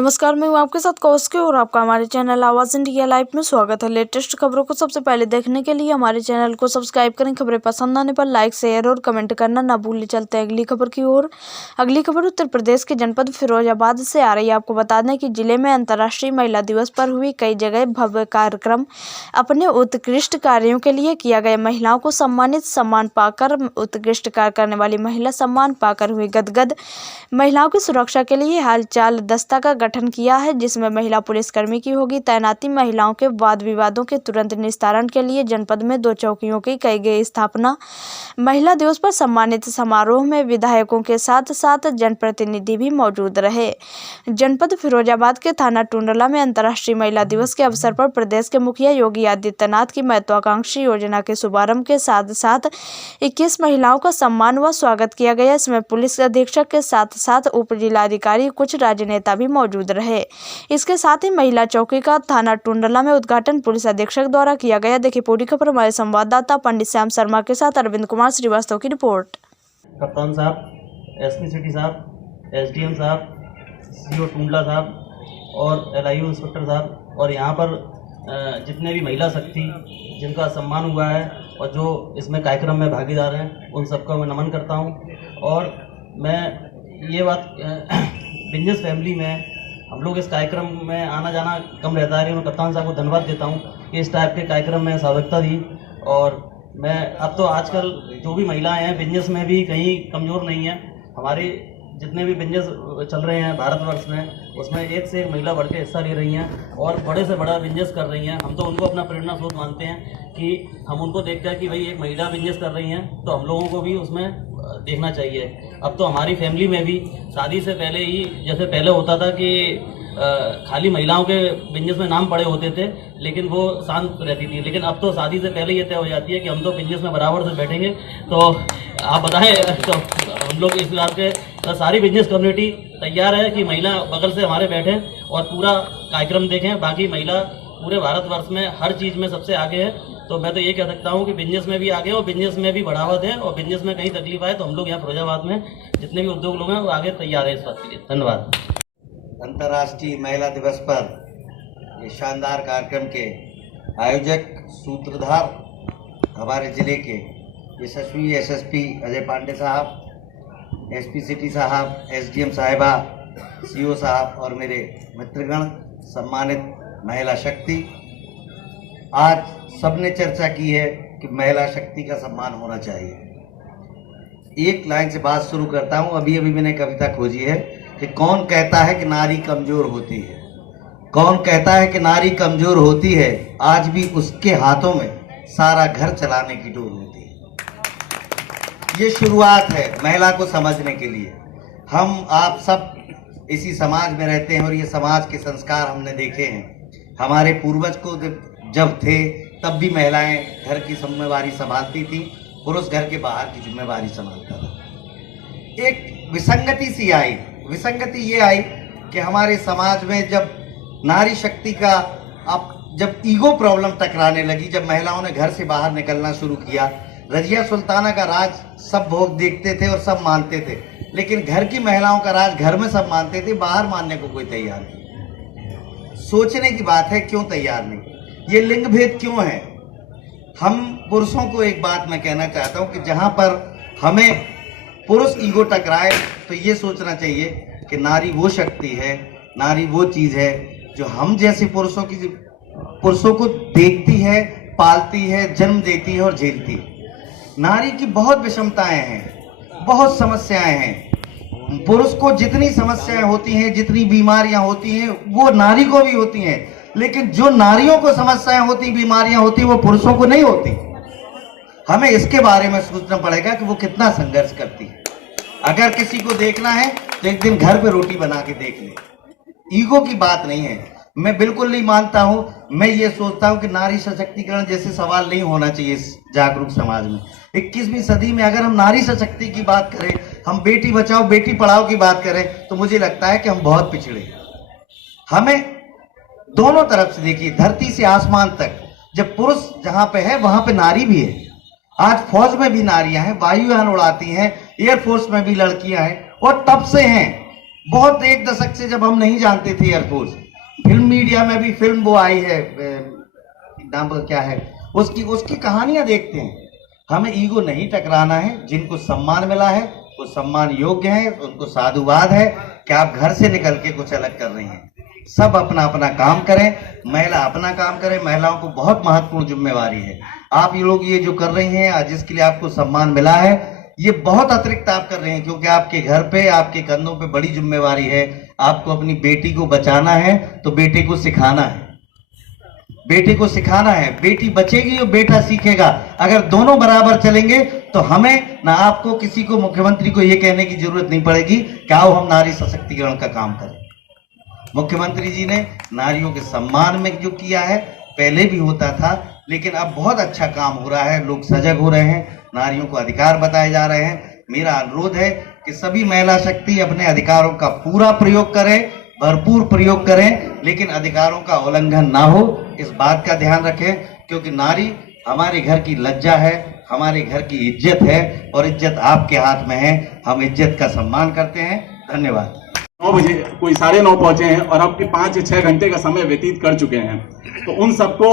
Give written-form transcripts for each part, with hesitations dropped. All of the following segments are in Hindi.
नमस्कार, मैं हूँ आपके साथ कौशिकी और आपका हमारे चैनल आवाज़ इंडिया लाइव में स्वागत है। लेटेस्ट खबरों को सबसे पहले देखने के लिए हमारे चैनल को सब्सक्राइब करें। खबरें पसंद आने पर लाइक, शेयर और कमेंट करना ना भूलें। चलते हैं अगली खबर की ओर। अगली खबर उत्तर प्रदेश के जनपद फिरोजाबाद से आ रही है। आपको बता दें कि जिले में अंतर्राष्ट्रीय महिला दिवस पर हुई कई जगह भव्य कार्यक्रम। अपने उत्कृष्ट कार्यों के लिए किया गया, महिलाओं को सम्मानित, सम्मान पाकर उत्कृष्ट कार्य करने वाली महिला सम्मान पाकर हुई गदगद। महिलाओं की सुरक्षा के लिए हालचाल दस्ता का गठन किया है, जिसमें महिला पुलिसकर्मी की होगी तैनाती। महिलाओं के वाद विवादों के तुरंत निस्तारण के लिए जनपद में 2 चौकियों की की गई स्थापना। महिला दिवस पर सम्मानित समारोह में विधायकों के साथ साथ जनप्रतिनिधि भी मौजूद रहे। जनपद फिरोजाबाद के थाना टुंडला में अंतर्राष्ट्रीय महिला दिवस के अवसर पर प्रदेश के मुखिया योगी आदित्यनाथ की महत्वाकांक्षी योजना के शुभारंभ के साथ साथ 21 महिलाओं का सम्मान व स्वागत किया गया। इसमें पुलिस अधीक्षक के साथ साथ उप जिलाधिकारी, कुछ राजनेता भी मौजूद रहे। इसके साथ ही महिला चौकी का थाना टुंडला में उद्घाटन पुलिस अधीक्षक द्वारा किया गया। देखिए पूरी खबर हमारे संवाददाता पंडित श्याम शर्मा के साथ अरविंद कुमार श्रीवास्तव की रिपोर्ट। कप्तान साहब, एसपी सिटी साहब, एसडीएम साहब, सीओ टुंडला साहब और एलआईयू इंस्पेक्टर साहब और यहाँ पर जितने भी महिला शक्ति जिनका सम्मान हुआ है और जो इसमें कार्यक्रम में भागीदार हैं, उन सबका मैं नमन करता हूँ। और मैं ये बात बिजनेस फैमिली में हम लोग इस कार्यक्रम में आना जाना कम रहता है, मैं कप्तान साहब को धन्यवाद देता हूँ कि इस टाइप के कार्यक्रम में सहभागिता दी। और मैं अब तो आजकल जो भी महिलाएं हैं बिजनेस में भी कहीं कमज़ोर नहीं है। हमारे जितने भी बिजनेस चल रहे हैं भारतवर्ष में, उसमें एक से एक महिला बढ़ के हिस्सा ले रही हैं और बड़े से बड़ा बिजनेस कर रही हैं। हम तो उनको अपना प्रेरणा स्रोत मानते हैं कि हम उनको देखकर कि भाई एक महिला बिजनेस कर रही हैं तो हम लोगों को भी उसमें देखना चाहिए। अब तो हमारी फैमिली में भी शादी से पहले ही, जैसे पहले होता था कि खाली महिलाओं के बिजनेस में नाम पड़े होते थे लेकिन वो शांत रहती थी, लेकिन अब तो शादी से पहले ये तय हो जाती है कि हम तो बिजनेस में बराबर से बैठेंगे। तो आप बताएं, तो हम लोग इस बात के सारी बिजनेस कम्युनिटी तैयार है कि महिला बगल से हमारे बैठें और पूरा कार्यक्रम देखें। बाकी महिला पूरे भारतवर्ष में हर चीज़ में सबसे आगे है, तो मैं तो ये कह सकता हूँ कि बिजनेस में भी आगे और बिजनेस में भी बढ़ावा दें और बिजनेस में कहीं तकलीफ आए तो हम लोग यहाँ फिरोजाबाद में जितने भी उद्योग लोग हैं वो आगे तैयार है इस बात के लिए। धन्यवाद। अंतर्राष्ट्रीय महिला दिवस पर ये शानदार कार्यक्रम के आयोजक सूत्रधार हमारे जिले के यशस्वी एसएसपी अजय पांडे साहब, एसपी सिटी साहब, एसडीएम साहिबा, सीओ साहब और मेरे मित्रगण, सम्मानित महिला शक्ति। आज सबने चर्चा की है कि महिला शक्ति का सम्मान होना चाहिए। एक लाइन से बात शुरू करता हूँ। अभी अभी मैंने कविता खोजी है कि कौन कहता है कि नारी कमजोर होती है, कौन कहता है कि नारी कमजोर होती है, आज भी उसके हाथों में सारा घर चलाने की डोर होती है। ये शुरुआत है महिला को समझने के लिए। हम आप सब इसी समाज में रहते हैं और ये समाज के संस्कार हमने देखे हैं। हमारे पूर्वज को जब थे तब भी महिलाएं घर की जिम्मेवारी संभालती थी, पुरुष घर के बाहर की जिम्मेवारी संभालता था। एक विसंगति सी आई। विसंगति ये आई कि हमारे समाज में जब नारी शक्ति का जब ईगो प्रॉब्लम टकराने लगी, जब महिलाओं ने घर से बाहर निकलना शुरू किया, रजिया सुल्ताना का राज सब भोग देखते थे और सब मानते थे, लेकिन घर की महिलाओं का राज घर में सब मानते थे, बाहर मानने को कोई तैयार नहीं। सोचने की बात है क्यों तैयार नहीं, ये लिंग भेद क्यों है। हम पुरुषों को एक बात मैं कहना चाहता हूं कि जहां पर हमें पुरुष ईगो टकराए तो ये सोचना चाहिए कि नारी वो शक्ति है, नारी वो चीज है जो हम जैसे पुरुषों को देखती है, पालती है, जन्म देती है और झेलती है। नारी की बहुत विषमताएं हैं, बहुत समस्याएं हैं। पुरुष को जितनी समस्याएं होती हैं, जितनी बीमारियां होती हैं, वो नारी को भी होती हैं, लेकिन जो नारियों को समस्याएं होती, बीमारियां होती, वो पुरुषों को नहीं होती। हमें इसके बारे में सोचना पड़ेगा कि वो कितना संघर्ष करती है। अगर किसी को देखना है तो एक दिन घर पे रोटी बना के देख ले। ईगो की बात नहीं है, मैं बिल्कुल नहीं मानता हूं। मैं ये सोचता हूं कि नारी सशक्तिकरण जैसे सवाल नहीं होना चाहिए इस जागरूक समाज में। 21वीं सदी में अगर हम नारी सशक्ति की बात करें, हम बेटी बचाओ बेटी पढ़ाओ की बात करें, तो मुझे लगता है कि हम बहुत पिछड़े। हमें दोनों तरफ से देखिए, धरती से आसमान तक, जब पुरुष जहां पे है वहां पे नारी भी है। आज फौज में भी नारियां हैं, वायुयान उड़ाती हैं, एयरफोर्स में भी लड़कियां हैं और तब से हैं। बहुत एक दशक से जब हम नहीं जानते थे एयरफोर्स, फिल्म मीडिया में भी फिल्म वो आई है, नाम क्या है उसकी कहानियां देखते हैं। हमें ईगो नहीं टकराना है। जिनको सम्मान मिला है वो सम्मान योग्य है, उनको साधुवाद है कि आप घर से निकल के कुछ अलग कर रही हैं। सब अपना अपना काम करें, महिला अपना काम करें। महिलाओं को बहुत महत्वपूर्ण जिम्मेवारी है। आप ये लोग ये जो कर रही हैं, जिसके लिए आपको सम्मान मिला है, ये बहुत अतिरिक्त आप कर रहे हैं, क्योंकि आपके घर पे, आपके कंधों पे बड़ी जिम्मेवारी है। आपको अपनी बेटी को बचाना है तो बेटे को सिखाना है, बेटे को सिखाना है। बेटी बचेगी और बेटा सीखेगा। अगर दोनों बराबर चलेंगे तो हमें ना आपको, किसी को, मुख्यमंत्री को ये कहने की जरूरत नहीं पड़ेगी कि आओ हम नारी सशक्तिकरण का काम करें। मुख्यमंत्री जी ने नारियों के सम्मान में जो किया है, पहले भी होता था, लेकिन अब बहुत अच्छा काम हो रहा है। लोग सजग हो रहे हैं, नारियों को अधिकार बताए जा रहे हैं। मेरा अनुरोध है कि सभी महिला शक्ति अपने अधिकारों का पूरा प्रयोग करें, भरपूर प्रयोग करें, लेकिन अधिकारों का उल्लंघन ना हो, इस बात का ध्यान रखें। क्योंकि नारी हमारे घर की लज्जा है, हमारे घर की इज्जत है, और इज्जत आपके हाथ में है। हम इज्जत का सम्मान करते हैं। धन्यवाद। 9 बजे कोई 9:30 पहुंचे हैं और अब के 5 से 6 घंटे का समय व्यतीत कर चुके हैं। तो उन सबको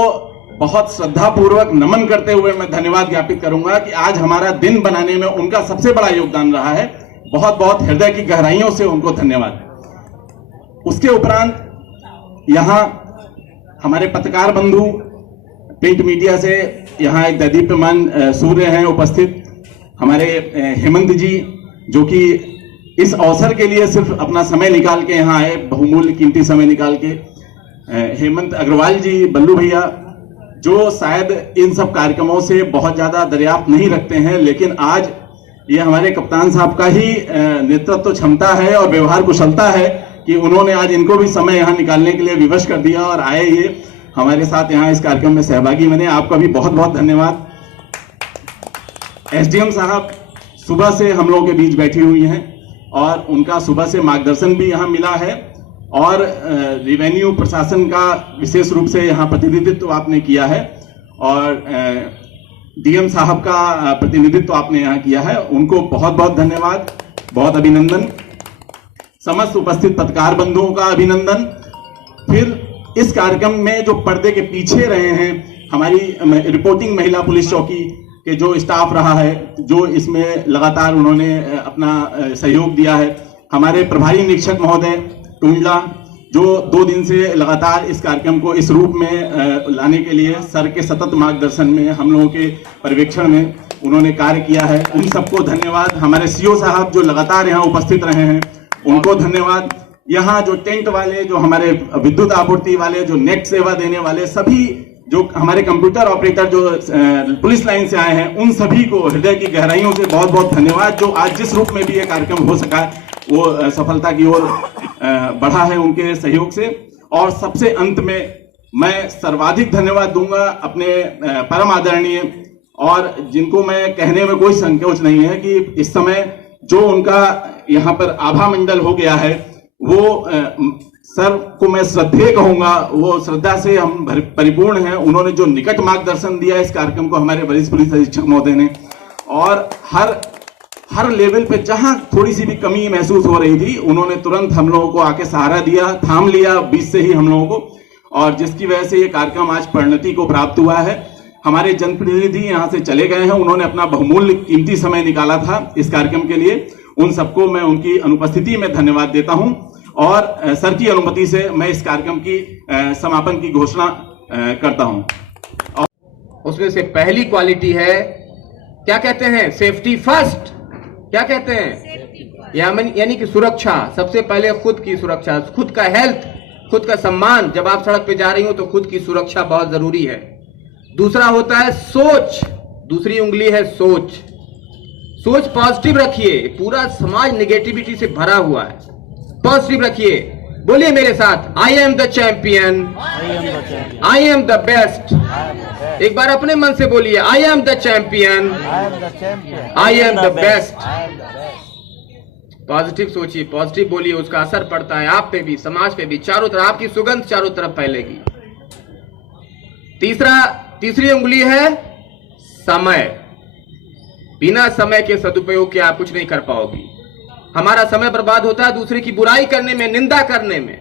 बहुत श्रद्धा पूर्वक नमन करते हुए मैं धन्यवाद ज्ञापित करूंगा कि आज हमारा दिन बनाने में उनका सबसे बड़ा योगदान रहा है। बहुत बहुत हृदय की गहराइयों से उनको धन्यवाद। उसके उपरांत यहाँ हमारे पत्रकार बंधु, प्रिंट मीडिया से यहाँ एक दैदीप्यमान सूर्य हैं उपस्थित, हमारे हेमंत जी, जो कि इस अवसर के लिए सिर्फ अपना समय निकाल के यहाँ आए, बहुमूल्य कीमती समय निकाल के। हेमंत अग्रवाल जी, बल्लू भैया, जो शायद इन सब कार्यक्रमों से बहुत ज्यादा दरियाफ्त नहीं रखते हैं, लेकिन आज ये हमारे कप्तान साहब का ही नेतृत्व क्षमता है और व्यवहार कुशलता है कि उन्होंने आज इनको भी समय यहाँ निकालने के लिए विवश कर दिया और आए ये हमारे साथ यहाँ इस कार्यक्रम में सहभागी बने। आपका भी बहुत बहुत धन्यवाद। एसडीएम साहब सुबह से हम लोगों के बीच बैठी हुई हैं और उनका सुबह से मार्गदर्शन भी यहाँ मिला है, और रेवेन्यू प्रशासन का विशेष रूप से यहाँ प्रतिनिधित्व आपने किया है, और डीएम साहब का प्रतिनिधित्व आपने यहाँ किया है। उनको बहुत बहुत धन्यवाद, बहुत अभिनंदन। समस्त उपस्थित पत्रकार बंधुओं का अभिनंदन। फिर इस कार्यक्रम में जो पर्दे के पीछे रहे हैं, हमारी रिपोर्टिंग महिला पुलिस चौकी के जो स्टाफ रहा है, जो इसमें लगातार उन्होंने अपना सहयोग दिया है, हमारे प्रभारी निरीक्षक महोदय टुंडला, जो 2 दिन से लगातार इस कार्यक्रम को इस रूप में लाने के लिए सर के सतत मार्गदर्शन में, हम लोगों के पर्यवेक्षण में उन्होंने कार्य किया है, उन सबको धन्यवाद। हमारे सीओ साहब जो लगातार यहाँ उपस्थित रहे हैं, उनको धन्यवाद। यहाँ जो टेंट वाले, जो हमारे विद्युत आपूर्ति वाले, जो नेट सेवा देने वाले, सभी जो हमारे कंप्यूटर ऑपरेटर जो पुलिस लाइन से आए हैं, उन सभी को हृदय की गहराइयों से बहुत बहुत धन्यवाद। जो आज जिस रूप में भी ये कार्यक्रम हो सका, वो सफलता की ओर बढ़ा है उनके सहयोग से। और सबसे अंत में मैं सर्वाधिक धन्यवाद दूंगा अपने परम आदरणीय, और जिनको मैं कहने में कोई संकोच नहीं है कि इस समय जो उनका यहाँ पर आभा मंडल हो गया है, वो सर को मैं श्रद्धेय कहूंगा। वो श्रद्धा से हम परिपूर्ण हैं। उन्होंने जो निकट मार्गदर्शन दिया इस कार्यक्रम को, हमारे वरिष्ठ पुलिस अधीक्षक महोदय ने, और हर लेवल पे जहां थोड़ी सी भी कमी महसूस हो रही थी, उन्होंने तुरंत हम लोगों को आके सहारा दिया, थाम लिया बीच से ही हम लोगों को, और जिसकी वजह से ये कार्यक्रम आज परिणति को प्राप्त हुआ है। हमारे जनप्रतिनिधि यहाँ से चले गए हैं, उन्होंने अपना बहुमूल्य कीमती समय निकाला था इस कार्यक्रम के लिए। उन सबको मैं उनकी अनुपस्थिति में धन्यवाद देता हूं, और सर की अनुमति से मैं इस कार्यक्रम की समापन की घोषणा करता हूं। उसमें से पहली क्वालिटी है, क्या कहते हैं, सेफ्टी फर्स्ट। क्या कहते हैं, यानी कि सुरक्षा। सबसे पहले खुद की सुरक्षा, खुद का हेल्थ, खुद का सम्मान। जब आप सड़क पे जा रही हो तो खुद की सुरक्षा बहुत जरूरी है। दूसरा होता है सोच, दूसरी उंगली है सोच। सोच पॉजिटिव रखिए। पूरा समाज नेगेटिविटी से भरा हुआ है, पॉजिटिव रखिए। बोलिए मेरे साथ, I am the champion, I am the best. एक बार अपने मन से बोलिए, I am the champion, I am the best. Positive सोचिए, पॉजिटिव बोलिए, उसका असर पड़ता है आप पे भी, समाज पे भी, चारों तरफ आपकी सुगंध चारों तरफ फैलेगी। तीसरी उंगली है समय। बिना समय के सदुपयोग के आप कुछ नहीं कर पाओगी। हमारा समय बर्बाद होता है दूसरे की बुराई करने में, निंदा करने में।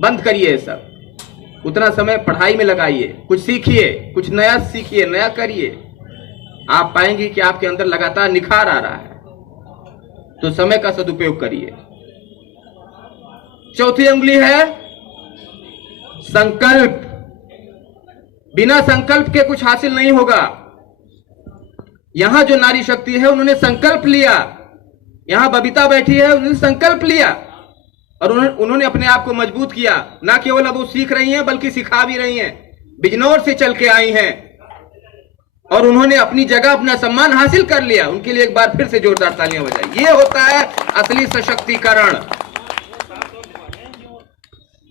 बंद करिए ये सब, उतना समय पढ़ाई में लगाइए, कुछ सीखिए, कुछ नया सीखिए, नया करिए। आप पाएंगे कि आपके अंदर लगातार निखार आ रहा है। तो समय का सदुपयोग करिए। चौथी उंगली है संकल्प। बिना संकल्प के कुछ हासिल नहीं होगा। यहां जो नारी शक्ति है उन्होंने संकल्प लिया। यहां बबीता बैठी है, उन्होंने संकल्प लिया और उन्होंने अपने आप को मजबूत किया। ना केवल अब वो सीख रही हैं बल्कि सिखा भी रही हैं। बिजनौर से चल के आई हैं और उन्होंने अपनी जगह, अपना सम्मान हासिल कर लिया। उनके लिए एक बार फिर से जोरदार तालियां बजाइए। ये होता है असली सशक्तिकरण।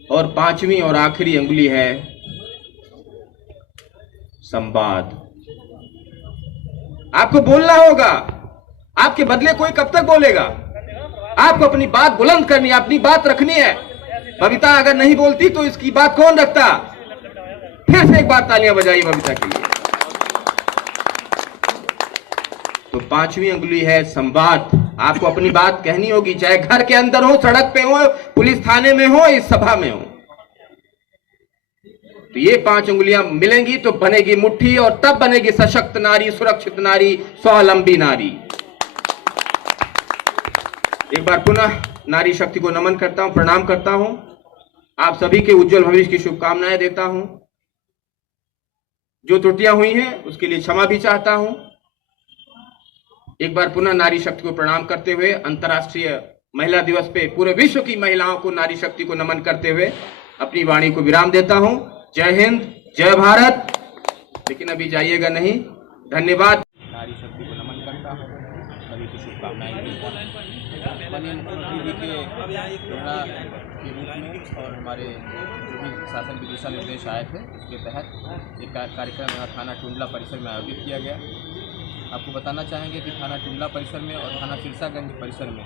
और पांचवी और आखिरी अंगुली है संवाद। आपको बोलना होगा। आपके बदले कोई कब तक बोलेगा? आपको अपनी बात बुलंद करनी है, अपनी बात रखनी है। बबीता अगर नहीं बोलती तो इसकी बात कौन रखता? फिर से एक बार तालियां बजाइए बबीता के लिए। तो पांचवी अंगुली है संवाद। आपको अपनी बात कहनी होगी, चाहे घर के अंदर हो, सड़क पे हो, पुलिस थाने में हो, इस सभा में हो। तो ये 5 उंगलियां मिलेंगी तो बनेगी मुट्ठी, और तब बनेगी सशक्त नारी, सुरक्षित नारी, स्वावलंबी नारी। एक बार पुनः नारी शक्ति को नमन करता हूं, प्रणाम करता हूं। आप सभी के उज्जवल भविष्य की शुभकामनाएं देता हूं। जो त्रुटियां हुई हैं उसके लिए क्षमा भी चाहता हूं। एक बार पुनः नारी शक्ति को प्रणाम करते हुए अंतर्राष्ट्रीय महिला दिवस पे पूरे विश्व की महिलाओं को, नारी शक्ति को नमन करते हुए अपनी वाणी को विराम देता हूं। जय हिंद, जय भारत। लेकिन अभी जाइएगा नहीं। धन्यवाद। नारी शक्ति को नमन करता हूं, सभी को शुभकामनाएं देता हूं। माननीय मुख्यमंत्री जी के प्रेरणा के रूप में और हमारे जो भी शासन के दिशा निर्देश आए थे उसके तहत एक कार्यक्रम यहाँ थाना टुंडला परिसर में आयोजित किया गया। आपको बताना चाहेंगे कि थाना टुंडला परिसर में और थाना सिरसागंज परिसर में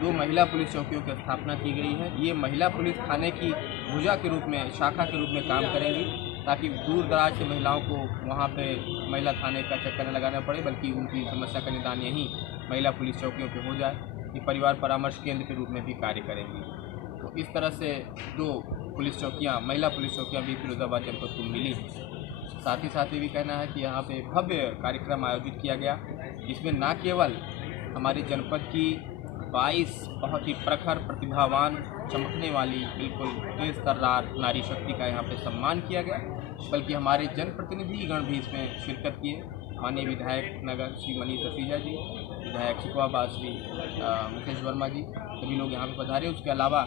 2 महिला पुलिस चौकियों की स्थापना की गई है। ये महिला पुलिस थाने की भुजा के रूप में, शाखा के रूप में काम करेंगी, ताकि दूर दराज से महिलाओं को वहाँ पे महिला थाने का चक्कर न लगाना पड़े, बल्कि उनकी समस्या का निदान यहीं महिला पुलिस चौकियों पर हो जाए। ये परिवार परामर्श केंद्र के रूप में भी कार्य करेंगी। तो इस तरह से 2 पुलिस चौकियाँ, महिला पुलिस चौकियाँ भी फिरोजाबाद जनपद को मिली। साथ ही भी कहना है कि यहाँ पे भव्य कार्यक्रम आयोजित किया गया, जिसमें न केवल हमारे जनपद की 22 बहुत ही प्रखर, प्रतिभावान, चमकने वाली, बिल्कुल तेज तर्रार नारी शक्ति का यहाँ पे सम्मान किया गया, बल्कि हमारे जनप्रतिनिधिगण भी इसमें शिरकत किए। माननीय विधायक नगर श्री मनीष असीजा जी, विधायक सिकवाबाद श्री मुकेश वर्मा जी, सभी लोग यहाँ पे पधारे। उसके अलावा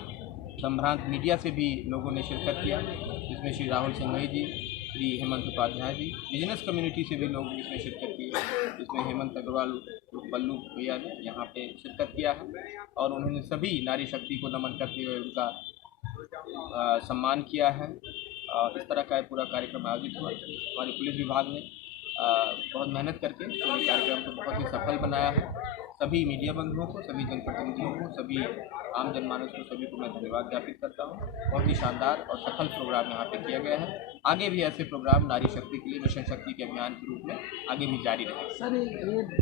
संभ्रांत मीडिया से भी लोगों ने शिरकत किया, जिसमें श्री राहुल सिंघई जी, श्री हेमंत उपाध्याय जी, बिजनेस कम्युनिटी से भी लोग इसमें शिरकत की, जिसमें हेमंत अग्रवाल बल्लू भैया ने यहाँ पे शिरकत किया है। और उन्होंने सभी नारी शक्ति को नमन करते हुए उनका सम्मान किया है। इस तरह का पूरा कार्यक्रम आयोजित हुआ। हमारे पुलिस विभाग ने बहुत मेहनत करके पूरे कार्यक्रम को बहुत ही सफल बनाया है। सभी मीडिया बंधुओं को, सभी जनप्रतिनिधियों को, सभी आम जनमानस को, सभी को मैं धन्यवाद ज्ञापित करता हूँ। बहुत ही शानदार और सफल प्रोग्राम यहाँ पे किया गया है। आगे भी ऐसे प्रोग्राम नारी शक्ति के लिए मिशन शक्ति के अभियान के रूप में आगे भी जारी रहेगा। सर ये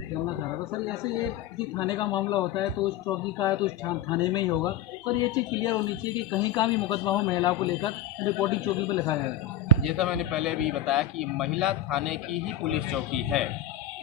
जानना चाह रहा था सर, ऐसे ये किसी थाने का मामला होता है तो उस चौकी का है तो उस थाने में ही होगा। सर ये चीज़ क्लियर होनी चाहिए कि कहीं का भी मुकदमा हो महिलाओं को लेकर रिपोर्टिंग चौकी पर लिखा जाएगा। जैसा मैंने पहले भी बताया कि महिला थाने की ही पुलिस चौकी है,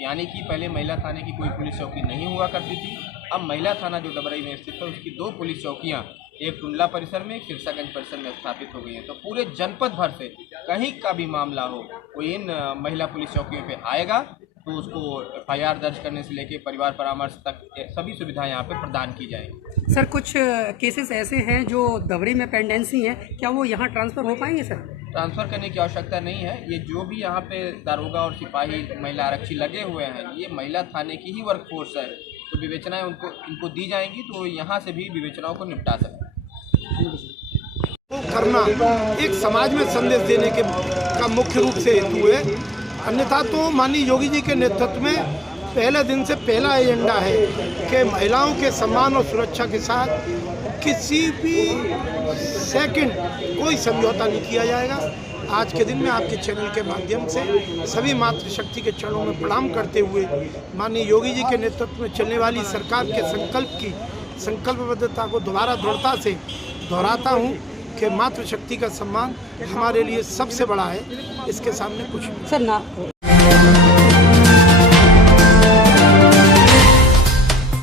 यानी कि पहले महिला थाने की कोई पुलिस चौकी नहीं हुआ करती थी। अब महिला थाना जो डबरई में स्थित है उसकी 2 पुलिस चौकियां, एक टुंडला परिसर में, एक सिरसागंज परिसर में स्थापित हो गई हैं। तो पूरे जनपद भर से कहीं का भी मामला हो, कोई इन महिला पुलिस चौकियों पे आएगा तो उसको FIR दर्ज करने से लेकर परिवार परामर्श तक सभी सुविधाएं यहाँ पे प्रदान की जाएंगी। सर कुछ केसेस ऐसे हैं जो दबरी में पेंडेंसी हैं, क्या वो यहाँ ट्रांसफ़र हो पाएंगे सर? ट्रांसफ़र करने की आवश्यकता नहीं है। ये जो भी यहाँ पे दारोगा और सिपाही, महिला आरक्षी लगे हुए हैं, ये महिला थाने की ही वर्कफोर्स है। तो विवेचनाएं इनको दी जाएंगी, तो यहाँ से भी विवेचनाओं को निपटा सकते हैं। करना एक समाज में संदेश देने का मुख्य रूप से हेतु है। अन्यथा तो माननीय योगी जी के नेतृत्व में पहले दिन से पहला एजेंडा है कि महिलाओं के सम्मान और सुरक्षा के साथ किसी भी सेकंड कोई समझौता नहीं किया जाएगा। आज के दिन में आपके चैनल के माध्यम से सभी मातृशक्ति के चरणों में प्रणाम करते हुए माननीय योगी जी के नेतृत्व में चलने वाली सरकार के संकल्प की संकल्पबद्धता को दोबारा दृढ़ता से दोहराता हूँ कि मातृशक्ति का सम्मान हमारे लिए सबसे बड़ा है, इसके सामने कुछ नहीं। सर ना